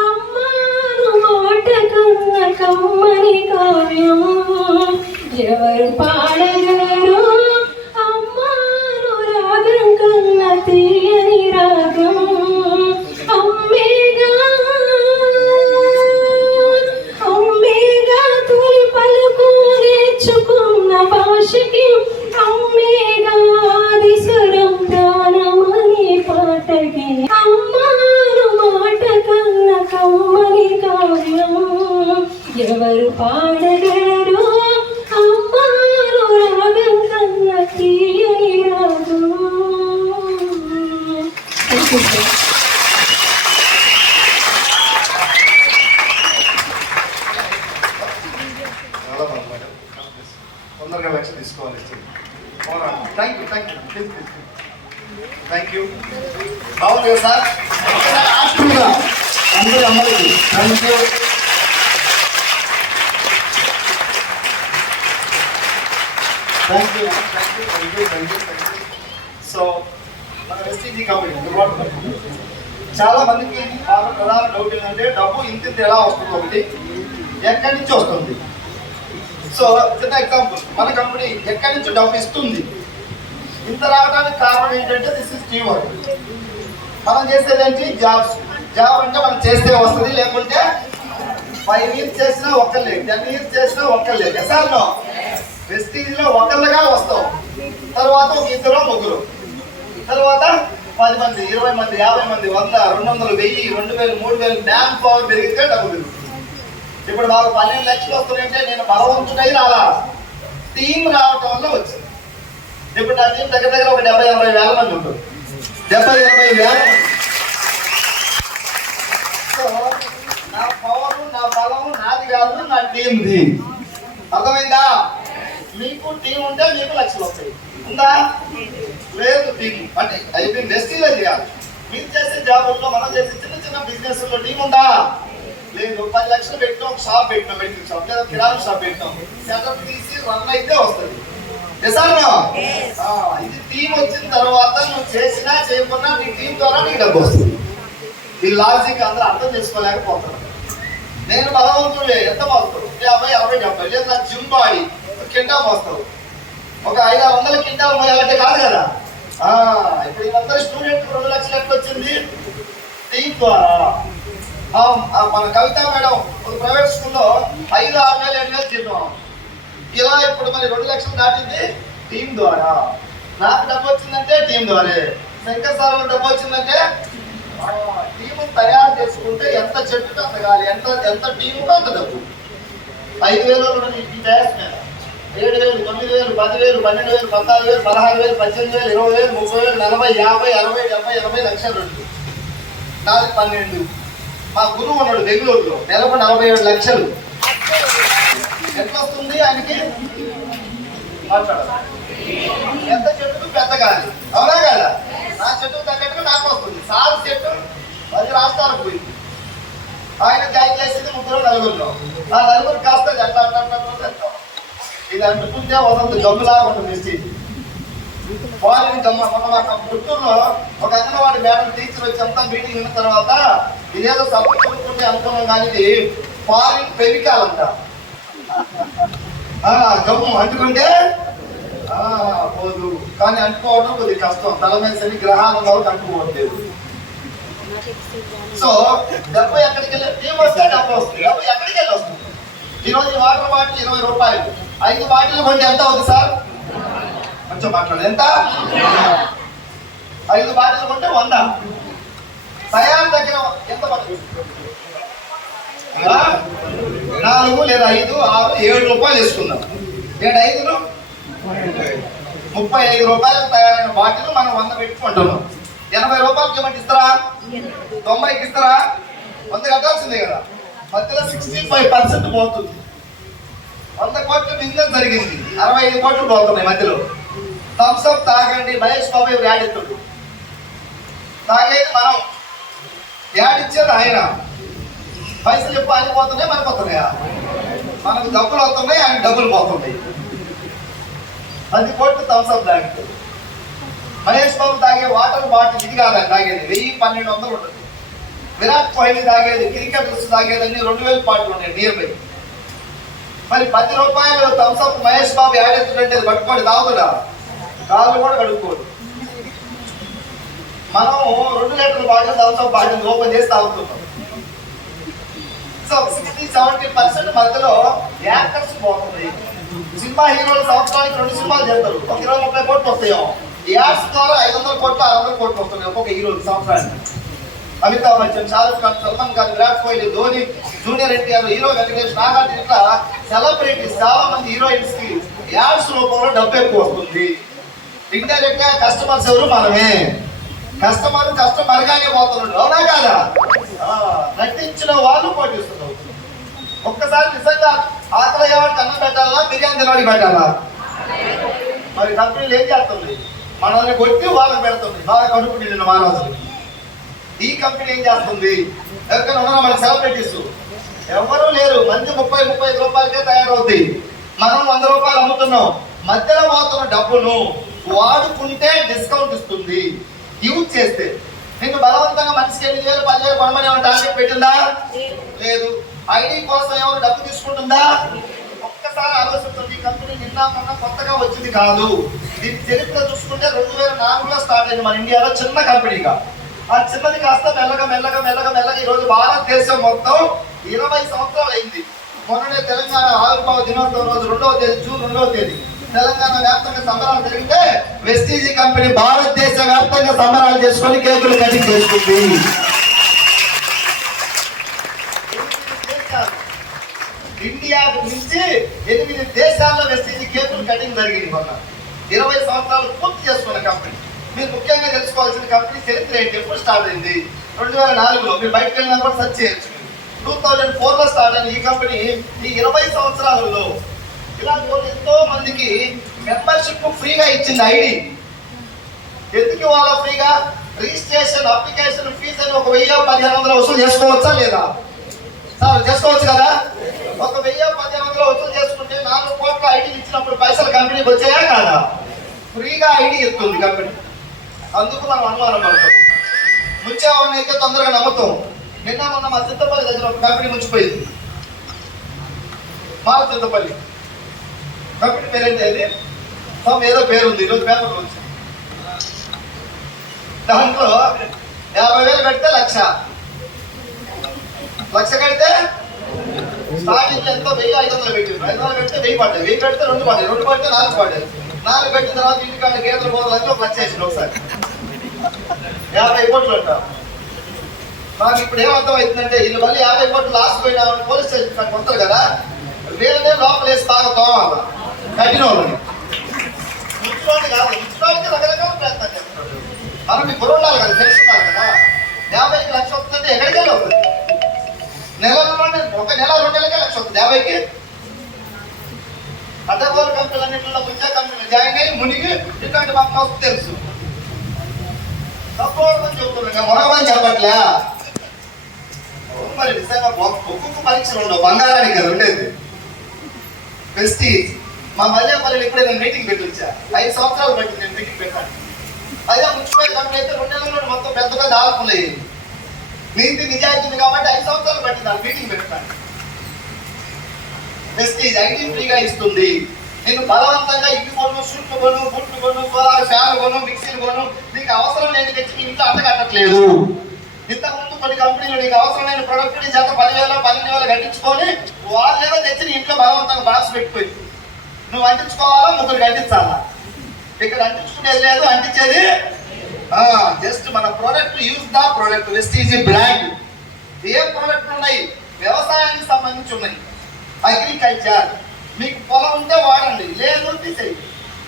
అమ్మాను మాట కన్న కమ్మని కావ్యం ఎవరు పాడగలరు అమ్మాను రాగం కన్న తీయని రాగం అమ్మేగా అమ్మేగా తొలి పలుకు నేర్చుకున్న భాషకి అమ్మేగా ఆదిస్వరం ప్రాణమని పాటకి అమ్మాను మాట కన్న కమ్మని కావ్యం ఎవరు పాడగలరు అమ్మాను రాగం కన్న తీయని రాగం చాలా బాగుంది మేడం. తొందరగా వ్యాక్సిన్ తీసుకోవాలి. థ్యాంక్ యూ థ్యాంక్ యూ బాగుంది కదా సార్ యాక్టివ్గా అందరూ అమ్మాయికి థ్యాంక్ యూ సో మన ఎస్టీజీ కంపెనీ చాలా మందికి బాగా ప్రధాన డౌట్ ఏంటంటే డబ్బు ఇంత ఎలా వస్తుంది ఒకటి ఎక్కడి నుంచి వస్తుంది. సో చిన్న ఎగ్జాంపుల్, మన కంపెనీ ఎక్కడి నుంచి డబ్బు ఇస్తుంది ఇంత రావడానికి కారణం ఏంటంటే దిస్ ఇస్ టీమ్ వర్క్. మనం చేసేది ఏంటి జాబ్ అంటే మనం చేస్తే వస్తుంది, లేకుంటే 5 years చేసినా ఒక్కర్లేదు, 10 years చేసినా ఒక్కర్లేదు. ఎసార్లో వెస్టీజ్లో ఒకళ్ళుగా వస్తాం, తర్వాత ఒక 2 ముగ్గురు, తర్వాత 10 మంది 20 మంది 50 మంది 100 200 1000 2000 3000 మ్యాన్ పవర్ పెరిగితే డబ్బు పెరుగుతుంది. ఇప్పుడు మాకు 12 లక్షలు వస్తున్నాయంటే నేను బలవంతుడై రాలా, టీం రావటం వల్ల వచ్చింది. ఇప్పుడు నా టీం దగ్గర ఒక 70-80 వేల మంది ఉంటుంది, 70-80 వేల మంది. సో నా పవరు నా బలము నాది కాదు, నా టీంది. అర్థమైందా? మీకు టీం ఉంటే మీకు లక్షలు వస్తాయి, ఉందా? లేదు టీం అంటే అయిపోయింది. వెస్టీలో చేయాలి. మీరు చేసే జాబుల్లో మనం చేసే చిన్న చిన్న బిజినెస్ లో టీం ఉందా? లేదు. 10 లక్షలు పెట్టినాం, ఒక షాప్ పెట్టినాం, మెడికల్ షాప్ లేదా కిరాణా షాప్ పెట్టినాం, సెటప్ తీసి రన్ అయితే వస్తుంది. ఇది టీం వచ్చిన తర్వాత నువ్వు చేసినా చేయకున్నా నీ టీం ద్వారా నీకు డబ్బు వస్తుంది. ఈ లాజిక్ అందరూ అర్థం చేసుకోలేకపోతున్నారు. నేను బలవంతుడే, ఎంత మోస్తావు? 50 60 70. లేదు నా జిమ్ బాడీ కింటా మోస్తావు, ఒక 500-600 కింటాలు మోయాలంటే కాదు కదా. ఇప్పుడు వీళ్ళందరూ స్టూడెంట్ 2 లక్షలు ఎట్లా వచ్చింది? టీం ద్వారా. మన కవిత మేడం ఒక ప్రైవేట్ స్కూల్లో 5-6 వేలు 7 వేలు జీతం, ఇలా ఇప్పుడు మరి 2 లక్షలు దాటింది టీం ద్వారా. నాకు డబ్బు వచ్చిందంటే టీం ద్వారా. శంకర్ సార్ డబ్బు వచ్చిందంటే టీము తయారు చేసుకుంటే ఎంత చెట్టుకు అంత కాదు, ఎంత ఎంత టీముకు అంత డబ్బు. 5,000 ఈ బ్యాస్ మీద 7,000, 9,000, 10,000, 12,000, 14,000, 16,000, 18,000, 20,000, 30,000, 40,000, 50,000, 60,000, 70,000, 80 లక్షలు. 4, 12. మా గురువు ఉన్నాడు బెంగళూరులో, నెలకు 47 లక్షలు. ఎట్లా వస్తుంది ఆయనకి? మాట్లాడాలి. ఎంత చెట్టుకు పెద్ద కాదు, అవునా కదా? నా చెట్టుకు తగ్గట్టుగా నాకు వస్తుంది. సార్ చెట్టు 10 రాష్ట్రాలకు పోయింది. ఆయన జాయిన్ చేసింది 3 నలుగురిలో. ఆ నలుగురు కాస్త ఎట్లా అంటాం, ఇది అంటుకుంటే వదలదు, గమ్ములాగా ఉంటుంది స్టేజ్. ఫారిన్ గమ్మ. మన గుంటూరులో ఒక అంగన్వాడి మేడం టీచర్ వచ్చి అంతా మీటింగ్ విన్న తర్వాత ఇదేదో సపోర్ట్ కొనుక్కుంటే అనుకున్నాం, కానీ ఇది ఫారిన్ పెవికాలంట. గమ్ము అంటుకుంటే పోదు, కానీ అంటుకోవడం కొద్దిగా కష్టం. తల మీద శని గ్రహాలు వరకు అంటుకోవట్లేదు. సో డబ్బు ఎక్కడికి వెళ్ళి టీం వస్తే డబ్బు వస్తుంది. డబ్బు ఎక్కడికి వెళ్ళి వస్తుంది? ఈరోజు వాటర్ బాటిల్ 20 రూపాయలు, 5 బాటిల్ కొంటే ఎంత అవుతుంది సార్? కొంచెం మాట్లాడదు. ఎంత? 5 బాటిల్ కొంటే 100. తయారు దగ్గర ఎంత పడుతుంది? 4 లేదా 5, 6, 7 రూపాయలు వేసుకుందాం. 7, 5, 35 రూపాయలకు తయారైన బాటిల్ మనం 100 పెట్టుకుంటున్నాం. 80 రూపాయలకి ఏమంటే ఇస్తారా? 90కి ఇస్తారా? 100 కట్టాల్సిందే కదా. మధ్యలో 65% పోతుంది. 100 కోట్ల బిజినెస్ జరిగింది, 65 కోట్లు పోతున్నాయి మధ్యలో. థమ్స్ అప్ తాగండి, మహేష్ బాబు యాడ్ ఇస్తాడు. తాగేది మనం, యాడ్ ఇచ్చేది ఆయన. పైసలు చెప్పు ఆయన పోతున్నాయి, మనకు వస్తున్నాయా? మనకు డబ్బులు వస్తున్నాయి, ఆయన డబ్బులు పోతున్నాయి. 10 కోట్లు థమ్స్ అప్ తాగితే. మహేష్ బాబు తాగే వాటర్ బాటిల్ ఇది కాదని తాగేది 1,000-1,200 ఉంటుంది. విరాట్ కోహ్లీ తాగేది, క్రికెటర్స్ తాగేది అన్ని 2,000 బాటిల్ ఉన్నాయి నియర్ బై. మరి 10 రూపాయలు Thums Up Mahesh Babu ad ఎత్తుడంటే పట్టుకోండి, తాగుతుడా? కాళ్ళు కూడా కడుక్కోడు. మనం 2 లీటర్ల bottle Thums Up bottle open చేసి తాగుతున్నాం. సో 60-70% మధ్యలో యాక్టర్స్ పోతుంది. సినిమా హీరోలు సంవత్సరానికి 2 సినిమాలు చేస్తారు, ఒక 20-30 కోట్లు వస్తాయో. యాడ్స్ ద్వారా 500 కోట్లు 600 కోట్లు వస్తున్నాయి ఒక్కొక్క హీరోలు సంవత్సరానికి. అమితాబ్ బచ్చన్, షారుఖ్ ఖాన్, సల్మాన్ ఖాన్, విరాట్ కోహ్లీ, ధోని, జూనియర్ ఎన్టీఆర్, హీరో వెంకటేష్, నాగార్జున, ఇట్లా సెలబ్రిటీస్ చాలా మంది హీరోయిన్స్ కి యాడ్స్ రూపంలో డబ్బు ఎక్కువ వస్తుంది. ఇండైరెక్ట్ గా కస్టమర్స్ ఎవరు? మనమే. కస్టమర్ గానే పోతున్నాడు, అవునా కాదా? నటించిన వాళ్ళు పోటీస్తున్నారు. ఒక్కసారి నిజంగా ఆకలి వాడికి అన్నం పెట్టాలా, బిర్యానీ తినవాడికి పెట్టాలా? మరి కంపెనీలు ఏం చేస్తుంది? మనల్ని కొట్టి వాళ్ళకి పెడుతుంది, బాగా కడుపు నిండిన మానవులు. ఈ కంపెనీ ఏం చేస్తుంది? ఎవరికైనా ఉన్నారా మన సెలబ్రిటీస్? ఎవరూ లేరు. మంది 30-35 రూపాయలకే తయారవుతాయి. మనం 100 రూపాయలు అమ్ముతున్నాం. మధ్యలో పోతున్న డబ్బును వాడుకుంటే డిస్కౌంట్ ఇస్తుంది. యూజ్ చేస్తే నీకు బలవంతంగా మనిషికి 8,000, 10,000 కొనమని ఏమైనా టార్గెట్ పెట్టిందా? లేదు. ఐడి కోసం ఏమైనా డబ్బు తీసుకుంటుందా? ఒక్కసారి ఆలోచిస్తుంది. ఈ కంపెనీ నిన్న మొన్న కొత్తగా వచ్చింది కాదు. దీని చరిత్ర చూసుకుంటే 2004లో స్టార్ట్ అయింది మన ఇండియాలో చిన్న కంపెనీగా. ఆ చిన్నది కాస్త మెల్లగా ఈరోజు భారతదేశం మొత్తం 20 సంవత్సరాలు అయింది. మొన్ననే తెలంగాణ ఆవిర్భావ దినోత్సవం రోజు 2వ తేదీ, జూన్ 2వ తేదీ తెలంగాణ వ్యాప్తంగా సంబరాలు జరిగితే వెస్టీజీ కంపెనీ భారతదేశ వ్యాప్తంగా సంబరాలు చేసుకొని కేకులు కటింగ్ చేసుకుంది. ఇండియాకు మించి 8 దేశాల్లో వెస్టీజీ కేకులు కటింగ్ జరిగింది. మొన్న 20 సంవత్సరాలు పూర్తి చేసుకున్న కంపెనీ. మీరు ముఖ్యంగా తెలుసుకోవాల్సిన కంపెనీ చరిత్ర ఏంటి? ఎప్పుడు స్టార్ట్ అయింది? 2004లో. మీరు బయటకు వెళ్ళినా కూడా సెర్చ్ చేయొచ్చు. 2004లో స్టార్ట్ అయిన ఈ కంపెనీ ఈ 20 సంవత్సరాలలో ఇలా ఎంతో మందికి మెంబర్షిప్ ఫ్రీగా ఇచ్చింది. ఐడి ఎందుకు ఇవ్వాలా ఫ్రీగా? రిజిస్ట్రేషన్, అప్లికేషన్ ఫీజు అని ఒక 1,000-1,500 వసూలు చేసుకోవచ్చా లేదా? సార్ చేసుకోవచ్చు కదా. ఒక 1,000-1,500 వసూలు చేసుకుంటే 4 కోట్ల ఐడీలు ఇచ్చినప్పుడు పైసలు కంపెనీకి వచ్చాయా కాదా? ఫ్రీగా ఐడి ఇస్తుంది కంపెనీ. అందుకు మనం అనుమానం పడతాం. ముంచేవాడిని అయితే తొందరగా నమ్ముతాం. నిన్న మొన్న మా చింతపల్లి దగ్గర ఒక కంపెనీ ముంచిపోయింది. మా చింతపల్లి కంపెనీ పేరేంటి? అది ఏదో పేరు ఉంది, ఈరోజు పేపర్లో వచ్చింది. దాంట్లో 50,000 కడితే 1,00,000 కడితే స్టార్టింగ్ ఎంతో 1,500 పెట్టింది. 500 కడితే 1,000 పడ్డాయి. 1,000 కడితే 2 పడ్డాయి. 2 పడితే 4 పడ్డాయి. 4 పెట్టిన తర్వాత ఇంటికాడ గేదెలు పోవాలని 1,00,000 వేసింది. ఒకసారి 50 కోట్లు అంట. నాకు ఇప్పుడు ఏమర్థం అవుతుందంటే వీళ్ళు మళ్ళీ 50 కోట్లు లాస్ట్ పోయినా పోలీస్ స్టేషన్ కొత్తరు కదా, వీళ్ళనే లోపల వేసి బాగా తోవాలి కట్టిన వాళ్ళని. ముచ్చుకోండి కాదు, ముచ్చుకోవడానికి రకరకాల ప్రయత్నం చేస్తున్నాడు. మనం మీ గురువు ఉండాలి కదా, తెలుసుకున్నారు కదా. 50కి లక్ష వస్తుందంటే ఎక్కడికి వెళ్ళి వస్తుంది? నెలలోనే ఒక నెల 2 నెలలకే లక్ష వస్తుంది 50కి. అడ్డగోలు కంపెనీలన్నింటిలో ముంచే కంపెనీలు జాయిన్ అయ్యి మునిగి ఇట్లాంటి మాకు మస్తు తెలుసు. తప్పని చెప్తున్నాం, మొనమని చెప్పట్లే. మరి నిజంగా ఒక్కొక్క పరీక్షలు ఉండవు, బంగారానికి కదా ఉండేది. ప్రెస్టీజ్. మా మల్యాపల్లిలో ఇప్పుడే నేను మీటింగ్ పెట్టొచ్చా, 5 సంవత్సరాలు బట్టి నేను మీటింగ్ పెట్టాను. అదే మున్సిపల్ కంపెనీ అయితే 2 నెలల నుండి మొత్తం పెద్ద పెద్ద ఆల్పులు అయ్యింది. నీతి నిజాయితీ కాబట్టి 5 సంవత్సరాలు బట్టి నాకు మీటింగ్ పెట్టాను. ప్రెస్టీజ్ ఐటీ ఫ్రీగా ఇస్తుంది. నేను బలవంతంగా ఇల్లు కొను, షూట్లు కొను, బుట్లు కొను, సోలార్ ఫ్యాన్ కొను, మిక్సీలు కొను, నీకు అవసరం లేని తెచ్చి నీ ఇంట్లో అంటగట్టట్లేదు. ఇంతకుముందు కొన్ని కంపెనీలు నీకు అవసరం లేని ప్రొడక్ట్ నీ చేత 10,000 12,000 కట్టించుకొని వాళ్ళేదో తెచ్చి నీ ఇంట్లో బలవంతంగా బాక్స్ పెట్టిపోయి నువ్వు అంటించుకోవాలా, ముగ్గురికి అంటించాలా. ఇక్కడ అంటించుకునేది లేదు, అంటించేది జస్ట్ మన product. Use the product. Vestige brand. ఏ ప్రోడక్ట్లు ఉన్నాయి? వ్యవసాయానికి సంబంధించి ఉన్నాయి. అగ్రికల్చర్. మీకు పొలం ఉంటే వాడండి, లేదు తీసేయి.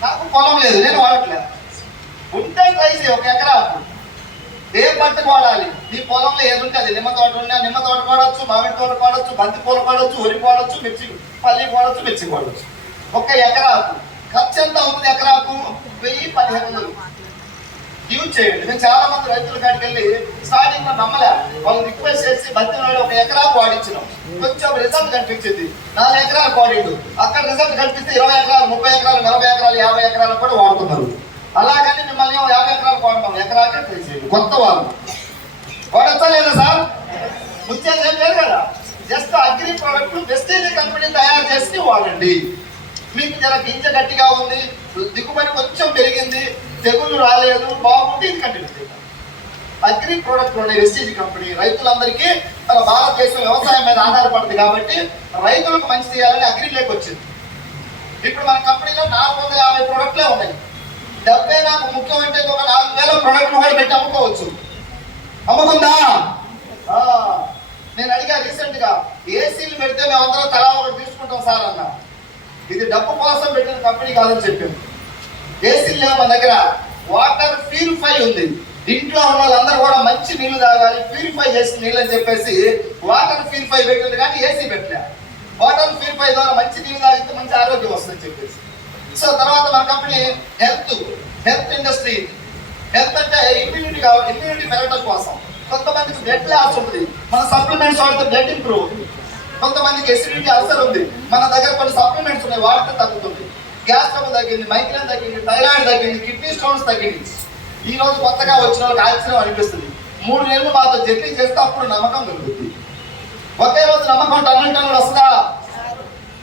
నాకు పొలం లేదు, నేను వాడట్లేదు. ఉంటే ట్రై చేయి. 1 ఎకరా ఏ పంటకు వాడాలి? నీ పొలంలో ఏది ఉంటే అది. నిమ్మ తోట ఉన్నా నిమ్మ తోట వాడచ్చు, మామిడి తోట వాడచ్చు, బంతి పూలు వాడచ్చు, వరి వాడచ్చు, మిర్చి పల్లి వాడచ్చు, మిర్చి వాడచ్చు. 1 ఎకరాకు ఖర్చు ఎంత అవుతుంది? ఎకరాకు 1000-1500 యూజ్ చేయండి. నేను చాలా మంది రైతుల కాడికి వెళ్ళి స్టార్టింగ్ లో నమ్మలే, వాళ్ళు రిక్వెస్ట్ చేసి బంతి 1 ఎకరాకు వాడించినాం. కొంచెం రిజల్ట్ కనిపించింది. 4 ఎకరాలు వాడిండు. అక్కడ రిజల్ట్ కనిపిస్తే 20 ఎకరాలు, 30 ఎకరాలు, 40 ఎకరాలు, 50 ఎకరాలు కూడా వాడుతున్నారు. అలాగని మిమ్మల్ని 50 ఎకరాలు వాడతాం, ఎకరాకే ట్రై చేయండి. కొత్త వాళ్ళు వాడచ్చా లేదా సార్? ముచ్చేది ఏం లేదు కదా. Just agri product wastage company తయారు చేసి వాడండి. మీకు జర గింజ గట్టిగా ఉంది, దిగుబడి కొంచెం పెరిగింది, తెగులు రాలేదు, బాగుంటే ఇది కంటిన్యూ చేయాలి. అగ్రి ప్రోడక్ట్ ఉన్నాయి వెస్టేజ్ కంపెనీ. రైతులందరికీ మన భారతదేశం వ్యవసాయం మీద ఆధారపడింది కాబట్టి రైతులకు మంచి చేయాలని అగ్రిలోకి వచ్చింది. ఇప్పుడు మన కంపెనీలో 450 ప్రోడక్ట్లే ఉన్నాయి. 70 నాకు ముఖ్యం అంటే ఒక 4,000 ప్రోడక్ట్లు కూడా పెట్టి అమ్ముకోవచ్చు. అమ్ముకుందా? నేను అడిగా రీసెంట్ గా, ఏసీలు పెడితే మేమందరం తలా ఒకటి తీసుకుంటాం సార్ అన్న. ఇది డబ్బు కోసం పెట్టిన కంపెనీ కాదని చెప్పింది. ఏసీలు లేవు మన దగ్గర. వాటర్ ప్యూరిఫై ఉంది. ఇంట్లో ఉన్న వాళ్ళందరూ కూడా మంచి నీళ్లు తాగాలి, ప్యూరిఫై చేసిన నీళ్ళు అని చెప్పేసి వాటర్ ప్యూరిఫై పెట్టింది, కానీ ఏసీ పెట్టలే. వాటర్ ప్యూరిఫై ద్వారా మంచి నీళ్ళు తాగితే మంచి ఆరోగ్యం వస్తుందని చెప్పేసి. సో తర్వాత మన కంపెనీ హెల్త్ ఇండస్ట్రీ. హెల్త్ అంటే ఇమ్యూనిటీ కావాలి, ఇమ్యూనిటీ పెరగడం కోసం. కొంతమందికి బ్లడ్ లాస్ ఉంటుంది, మన సప్లిమెంట్స్ వాడితే బ్లడ్ ఇంప్రూవ్ అవుతుంది. కొంతమందికి ఎసిడిటీ అల్సర్ ఉంది, మన దగ్గర కొన్ని సప్లిమెంట్స్ ఉన్నాయి, వాడితే తగ్గుతుంది. గ్యాస్ ట్రబుల్ తగ్గింది, మైగ్రేన్ తగ్గింది, థైరాయిడ్ తగ్గింది, కిడ్నీ స్టోన్స్ తగ్గింది. ఈ రోజు కొత్తగా వచ్చిన వాళ్ళకి ఆశ్చర్యం అనిపిస్తుంది. 3 నెలలు మాతో జర్నీ చేస్తే అప్పుడు నమ్మకం కలుగుతుంది. ఒకే రోజు నమ్మకం టన్నులు వస్తుందా?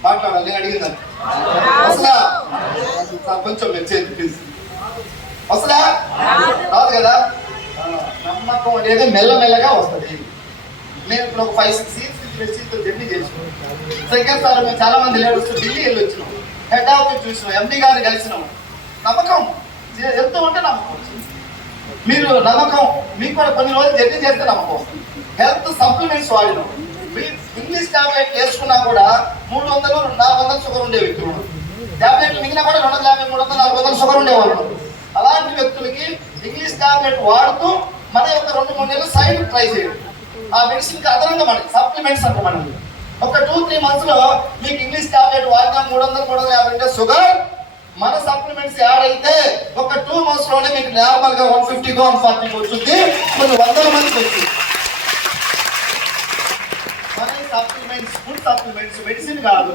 మాట్లాడాలి, నేను అడిగిందని వస్తుందా? కొంచెం మెచ్చేది ప్లీజ్. వస్తుందా? రాదు కదా. నమ్మకం అనేది మెల్లమెల్లగా వస్తుంది. నేను ఇప్పుడు ఒక 5-6 ఇయర్స్ జర్నీ చేసినాం. సెకండ్ సార్ మేము చాలా మంది లేడీస్ ఢిల్లీ వెళ్ళి వచ్చినాం, హెడ్ ఆఫీస్ చూసినాం, ఎండి గారిని కలిసినాం. నమ్మకం ఎంత ఉంటే నమ్మకం వచ్చింది. మీరు నమ్మకం, మీకు కూడా కొన్ని రోజులు జర్నీ చేస్తే నమ్మకం వస్తుంది. హెల్త్ సప్లిమెంట్స్ వాడినాం. ఇంగ్లీష్ టాబ్లెట్ వేసుకున్నా కూడా 300-400 షుగర్ ఉండే వ్యక్తులు, టాబ్లెట్లు మిగిలిన కూడా 250-300-400 షుగర్ ఉండేవాళ్ళు. అలాంటి వ్యక్తులకి ఇంగ్లీష్ టాబ్లెట్ వాడుతూ మన యొక్క 2-3 నెలలు సైడ్ ట్రై చేయండి. ఆ మెడిసిన్ కి అదనంగా మనకి సప్లిమెంట్స్ అంటే మనం ఒక 2-3 మంత్స్ లో మీకు ఇంగ్లీష్ టాబ్లెట్ వాడినా 300-350 షుగర్, మన సప్లిమెంట్స్ యాడ్ అయితే ఒక 2 మంత్స్ లోనే మీకు నార్మల్ గా 150-140 వచ్చింది. కొన్ని 100 మందికి వచ్చింది. మన సప్లిమెంట్స్ ఫుడ్ సప్లిమెంట్స్, మెడిసిన్ కాదు.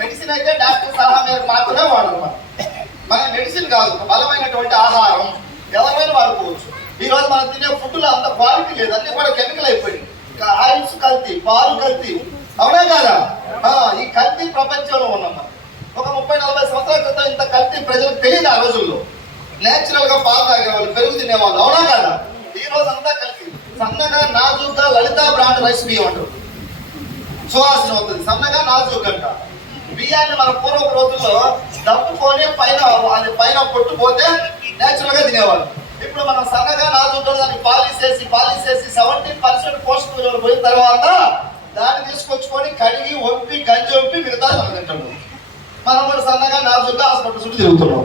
మెడిసిన్ అయితే డాక్టర్ సలహా మేరకు మాత్రమే వాడాలి. మన మెడిసిన్ కాదు, బలమైనటువంటి ఆహారం ఎవరైనా వాడుకోవచ్చు. ఈ రోజు మనం తినే ఫుడ్ లో అంత క్వాలిటీ లేదు, అన్ని కూడా కెమికల్ అయిపోయింది. ఆయిల్స్ కల్తీ, పాలు కల్తీ, అవునా కాదా? ఈ కల్తీ ప్రపంచంలో ఉన్నాం మనం. ఒక 30-40 సంవత్సరాల క్రితం ఇంత కల్తీ ప్రజలకు తెలియదు. ఆ రోజుల్లో నేచురల్ గా పాలు తాగేవాళ్ళు, పెరుగు తినేవాళ్ళు, అవునా కాదా? ఈ రోజు అంతా కల్తీ. సన్నగా నాజుగా లలిత బ్రాండ్ రైస్ బియ్యం అంటారు, సువాసన అవుతుంది. సన్నగా నాజుగా అంట. బియ్యాన్ని మన పూర్వపు రోజుల్లో దప్పుకొని పైన పొట్టు పోతే నేచురల్ గా తినేవాళ్ళు. ఇప్పుడు మనం సన్నగా నాజుగా దాన్ని పాలిష్ చేసి 70% కిలోలు పోయిన తర్వాత దాన్ని తీసుకొచ్చుకొని కడిగి వంపి గంజి వంపి మిగతా మనం తింటాము. మనం కూడా సన్నగా నాజుగా హాస్పిటల్ చుట్టూ తిరుగుతున్నాం.